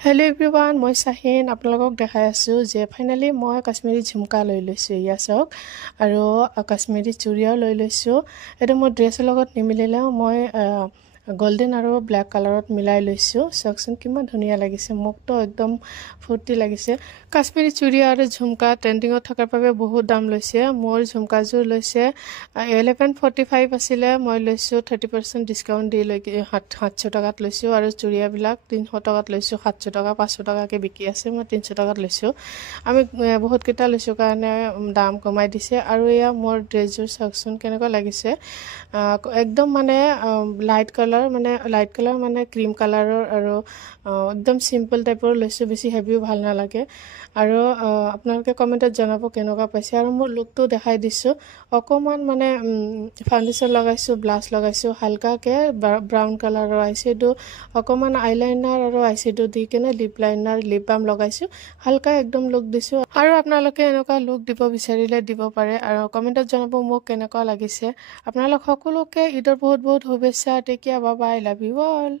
Hello' everyone, মই চাহিন আপোনালোকক দেখাই আছোঁ যে ফাইনেলি মই কাশ্মীৰী ঝুমকা লৈ লৈছোঁ। এয়া চাওক, আৰু কাশ্মীৰী চুৰিয়াও লৈ লৈছোঁ। এইটো মোৰ ড্ৰেছৰ লগত নিমিলিলেও মই গল্ডেন আৰু ব্লেক কালাৰত মিলাই লৈছোঁ। চাওকচোন কিমান ধুনীয়া লাগিছে, মোকতো একদম ফূৰ্তি লাগিছে। কাশ্মীৰী চুৰিয়া আৰু ঝুমকা ট্ৰেণ্ডিঙত থকাৰ বাবে বহুত দাম লৈছে। মোৰ ঝুমকাযোৰ লৈছে 1145 আছিলে, মই লৈছোঁ 30% ডিছকাউণ্ট দি লৈ 700 টকাত লৈছোঁ। আৰু চুৰিয়াবিলাক 300 টকাত লৈছোঁ। 700 টকা 500 টকাকৈ বিকি আছে, মই 300 টকাত লৈছোঁ। আমি বহুতকেইটা লৈছোঁ কাৰণে দাম কমাই দিছে। আৰু এয়া মোৰ ড্ৰেছযোৰ চাওকচোন কেনেকুৱা লাগিছে, একদম মানে লাইট কালাৰ মানে ক্ৰীম কালাৰৰ, আৰু একদম চিম্পল টাইপৰ লৈছোঁ, বেছি হেভিও ভাল নালাগে। আৰু আপোনালোকে কমেণ্টত জনাব কেনেকুৱা পাইছে। আৰু মোৰ লুকটো দেখাই দিছোঁ, অকণমান মানে ফাউণ্ডেশ্যন লগাইছোঁ, ব্লাছ লগাইছোঁ, হালকাকৈ ব্ৰাউন কালাৰৰ আইশ্বেডো, অকণমান আইলাইনাৰ আৰু আইশ্বেডো দি কেনে লিপ লাইনাৰ, লিপ বাম লগাইছোঁ, হালকা একদম লুক দিছোঁ। আৰু আপোনালোকে এনেকুৱা লুক দিব বিচাৰিলে দিব পাৰে। আৰু কমেণ্টত জনাব মোক কেনেকুৱা লাগিছে। আপোনালোক সকলোকে ঈদৰ বহুত বহুত শুভেচ্ছা। Take care, bye bye, love you all.